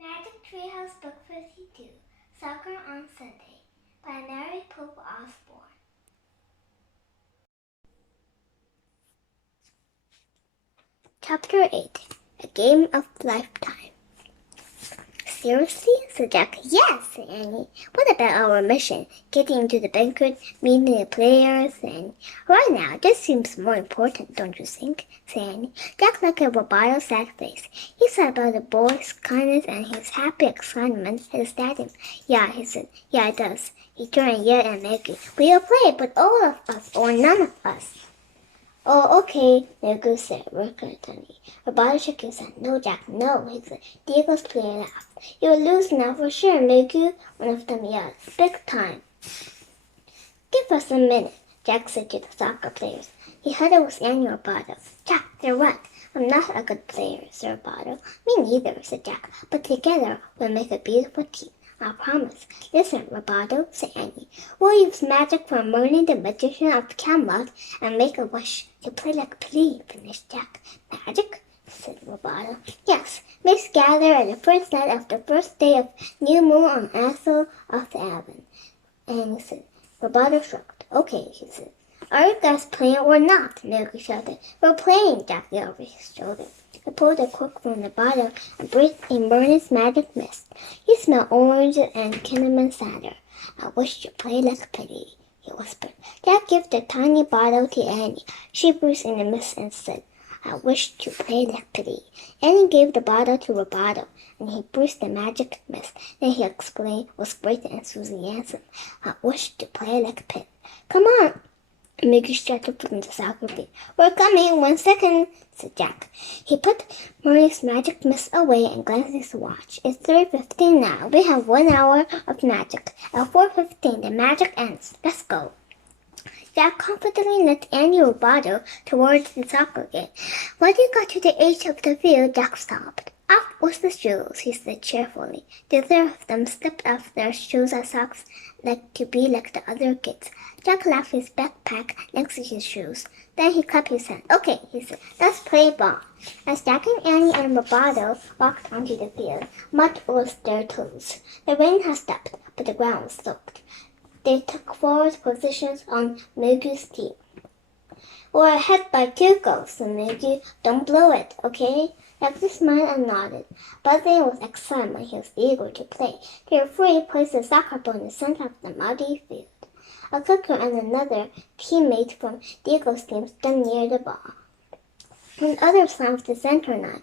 Magic Treehouse Book 52, Soccer on Sunday, by Mary Pope Osborne. Chapter 8, A Game of Lifetime. Seriously? said Jack. Yes, said Annie. What about our mission? Getting to the banquet, meeting the players, and right now, this seems more important, don't you think? said Annie. Jack looked at Roberto's sad face. He thought about the boy's kindness and his happy excitement had started. Yeah, he said. Yeah, it does. He turned and yelled at Maggie. We'll play, but all of us or none of us. Oh, okay, Maggie said reluctantly. Roberto shook his head. No, Jack, no, he said. Diego's playing laughed. You'll lose now for sure, Maggie, one of them yelled. Big time. Give us a minute, Jack said to the soccer players. He huddled with Annie and Roberto. Jack, they're right. I'm not a good player, said Roberto. Me neither, said Jack. But together we'll make a beautiful team. I promise. Listen, Roberto, said Annie. We'll use magic from Merlin the magician of Camelot and make a wish to play like play, finished Jack. Magic? said Roberto. Yes, let's gather at the first night of the first day of new moon on Castle of the Avon. Annie said. Roberto shrugged. Okay, he said. Are you guys playing or not? Maggie shouted. We're playing, Jack yelled over his shoulder. He pulled a cork from the bottle and breathed in Merlin's magic mist. He smelled orange and cinnamon cider. I wish you played like Peggy, he whispered. Jack gave the tiny bottle to Annie. She breathed in the mist and said, I wish to play like Peggy. Annie gave the bottle to Roberto, and he breathed the magic mist. Then he explained with great enthusiasm, I wish to play like Peggy. Come on, Maggie shouted from the soccer field. We're coming, 1 second, said Jack. He put Merlin's magic mist away and glanced at his watch. It's 3:15 now. We have 1 hour of magic. At 4:15, the magic ends. Let's go. Jack confidently led Annie and Roberto towards the soccer game. When they got to the edge of the field, Jack stopped. Off with the shoes, he said cheerfully. The three of them slipped off their shoes and socks to be like the other kids. Jack left his backpack next to his shoes. Then he clapped his hand. Okay, he said, let's play ball. As Jack and Annie and Roberto walked onto the field, mud was their toes. The rain had stopped, but the ground was soaked. They took forward positions on Maggie's team. We're ahead by 2 goals, said Maggie. Don't blow it, okay? Jack smiled and nodded. Buzzing with excitement, he was eager to play. The referee placed the soccer ball in the center of the muddy field. A kicker and another teammate from Diego's team stood near the ball. On the other side of the center line,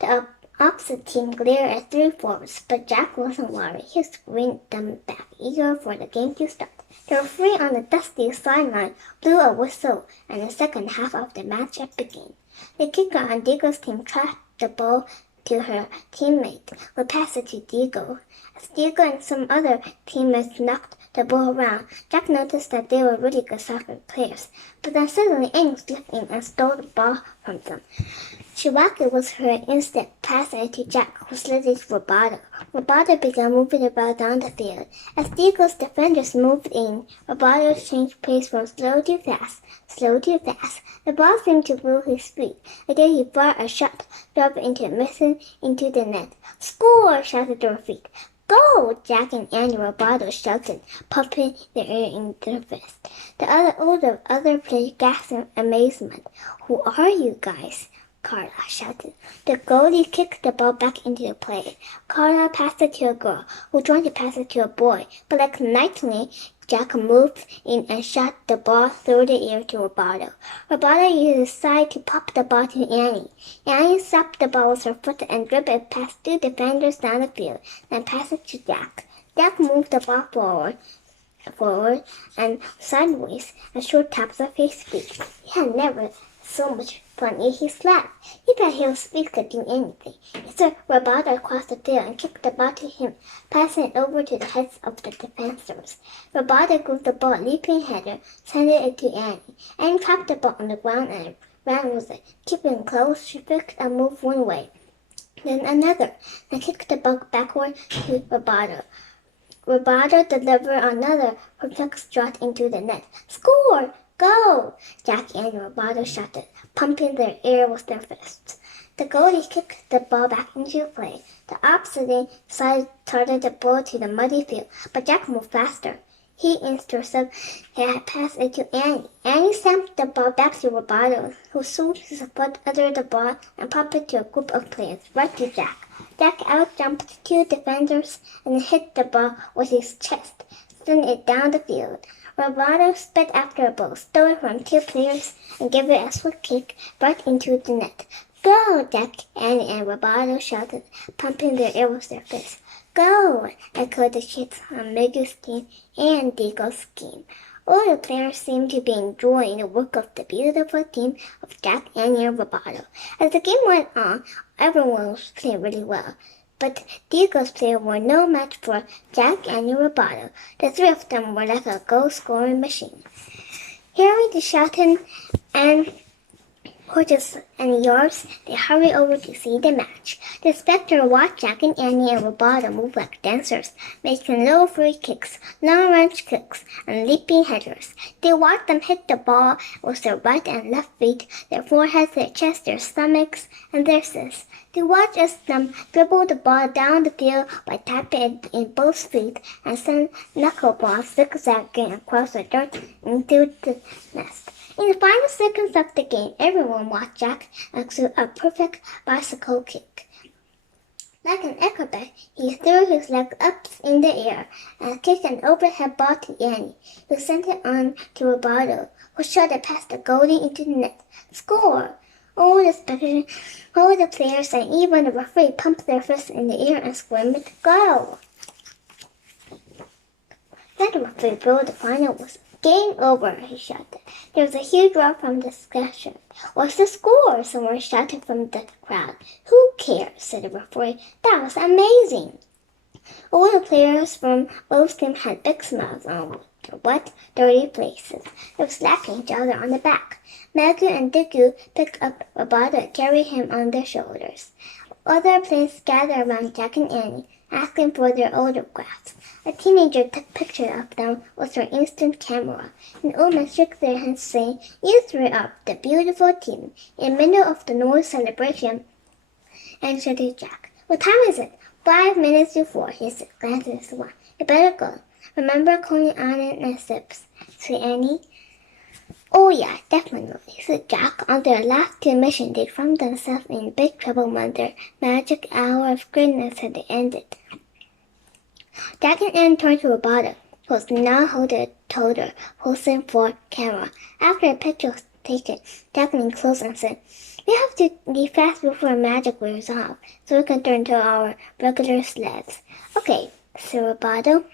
the opposite team glared at 3 forwards, but Jack wasn't worried. He screamed them back, eager for the game to start. The referee on the dusty sideline blew a whistle, and the second half of the match began. The kicker on Diego's team tracked the ball to her teammate, who passed it to Diego. As Diego and some other teammates knocked the ball around, Jack noticed that they were really good soccer players. But then suddenly Annie slipped in and stole the ball from them. She walked it with her instant, passing it to Jack, who slid it to Roberto. Roberto began moving the ball down the field. As Diego's defenders moved in, Roberto changed pace from slow to fast, slow to fast. The ball seemed to lose his speed, and then he fired a shot, dropping into missing into the net. Score! Shouted the referee. Go! Jack and Annie and Roberto shouted, pumping their air in their fists. The other players gasped in amazement. Who are you guys? Carla shouted. The goalie kicked the ball back into the play. Carla passed it to a girl, who tried to pass it to a boy, but like lightning, Jack moved in and shot the ball through the air to Roberto. Roberto used his side to pop the ball to Annie. Annie slapped the ball with her foot and dribbled it past 2 defenders down the field, then passed it to Jack. Jack moved the ball forward and sideways at short taps of his feet. He had never so much fun in his life. He thought he was big could do anything. He threw Roberto across the field and kicked the ball to him, passing it over to the heads of the defenders. Roberto gave the ball a leaping header, sending it to Annie. Annie trapped the ball on the ground and ran with it. Keeping close, she flicked and moved one way, then another, and kicked the ball backward to Roberto. Roberto delivered another perplexed shot into the net. Score! Go! Jack and Roboto shouted, pumping their air with their fists. The goalie kicked the ball back into play. The opposite side started the ball to the muddy field, but Jack moved faster. He intercepted and passed it to Annie. Annie stamped the ball back to Roboto, who swooped his foot under the ball and popped it to a group of players, right to Jack. Jack outjumped two defenders and hit the ball with his chest, sending it down the field. Roboto sped after a ball, stole it from two players, and gave it a swift kick right into the net. Go! Jack, Annie, and Roboto shouted, pumping their air with their fists. Go! Echoed the kids on Miguel's team and Digo's team. All the players seemed to be enjoying the work of the beautiful team of Jack, Annie, and Roboto. As the game went on, everyone was playing really well. But Digo's players were no match for Jack, Annie, and Roboto. The three of them were like a goal-scoring machine. Hearing the shouting and horses and yards, they hurried over to see the match. The spectator watched Jack and Annie and Roboto move like dancers, making low free kicks, long range kicks, and leaping headers. They watched them hit the ball with their right and left feet, their foreheads, their chests, their stomachs, and their fists. They watched as them dribble the ball down the field by tapping it in both feet and send knuckleballs zigzagging across the dirt into the nest. In the final seconds of the game, everyone watched Jack execute a perfect bicycle kick. Like an acrobat, he threw his legs up in the air and kicked an overhead ball to Annie, who sent it on to Roboto, who shot it past the goalie into the net. Score! All the players, and even the referee pumped their fists in the air and screamed, Go! Then the referee blew the final whistle. Game over, he shouted. There was a huge roar from the discussion. What's the score? Someone shouted from the crowd. Who cares? Said the referee. That was amazing. All the players from both teams had big smiles on their wet, dirty faces. They were slapping each other on the back. Maggie and Digu picked up Roboto and carried him on their shoulders. Other players gathered around Jack and Annie, asking for their autographs. A teenager took pictures of them with her instant camera. An old man shook their hands, saying, You three are the beautiful team. In the middle of the noise celebration, answered Jack. What time is it? 5 minutes to 4, he said, glancing at his watch. You better go. Remember Coney Island and Sips, said Annie. Oh yeah, definitely, said Jack. On their last two missions, they found themselves in big trouble when their magic hour of greatness had ended. Jack and Anne turned to Roboto, who was now holding a toter, posing for camera. After the picture was taken, Jack leaned close and said, We have to be fast before magic wears off, so we can turn to our regular sleds. Okay, said Roboto.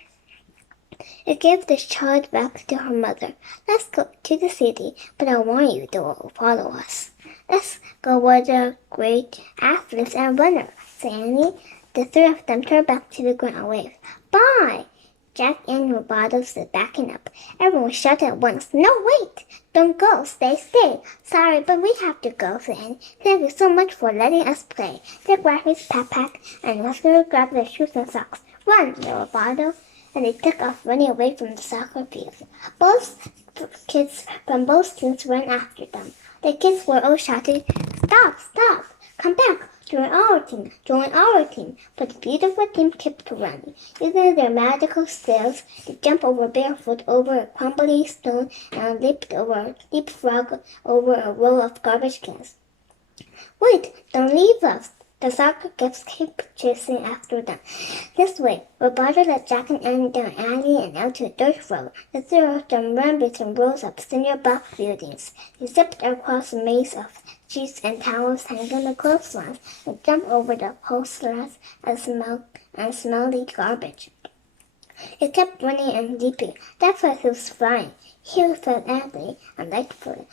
It gave the child back to her mother. Let's go to the city, but I want you to follow us. Let's go where the great athletes and runners, said Annie. The three of them turned back to the ground and waved. Bye! Jack and Roboto stood backing up. Everyone shouted at once. No, wait! Don't go! Stay! Sorry, but we have to go, said Annie. Thank you so much for letting us play. They grabbed his backpack and Leslie grabbed their shoes and socks. Run, said Roboto. And they took off running away from the soccer field. Both kids from both teams ran after them. The kids were all shouting, Stop! Come back! Join our team! But the beautiful team kept running, using their magical skills to jump over barefoot over a crumbly stone and leapfrog over a row of garbage cans. Wait! Don't leave us! The soccer kids kept chasing after them. This way, Roboto led Jack and Annie down an alley and out to a dirt road. The three of them ran between rows of cinder block buildings. They zipped across a maze of sheets and towels hanging on the clotheslines and jumped over the postlines and smelly garbage. He kept running and leaping. That's why he was flying. He felt angry and lightfully.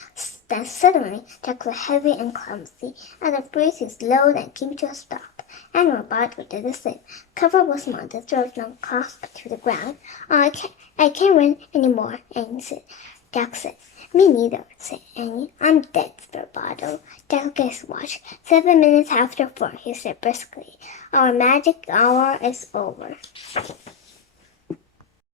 Then suddenly, Jack was heavy and clumsy, and the breeze his load and came to a stop. And Roboto did the same. Covered with mud, the three of them clasped to the ground. Oh, I can't run anymore, Annie said. Jack said. Me neither, said Annie. I'm dead, said Roboto. Jack looked at his watch. 7 minutes after 4, he said briskly. Our magic hour is over.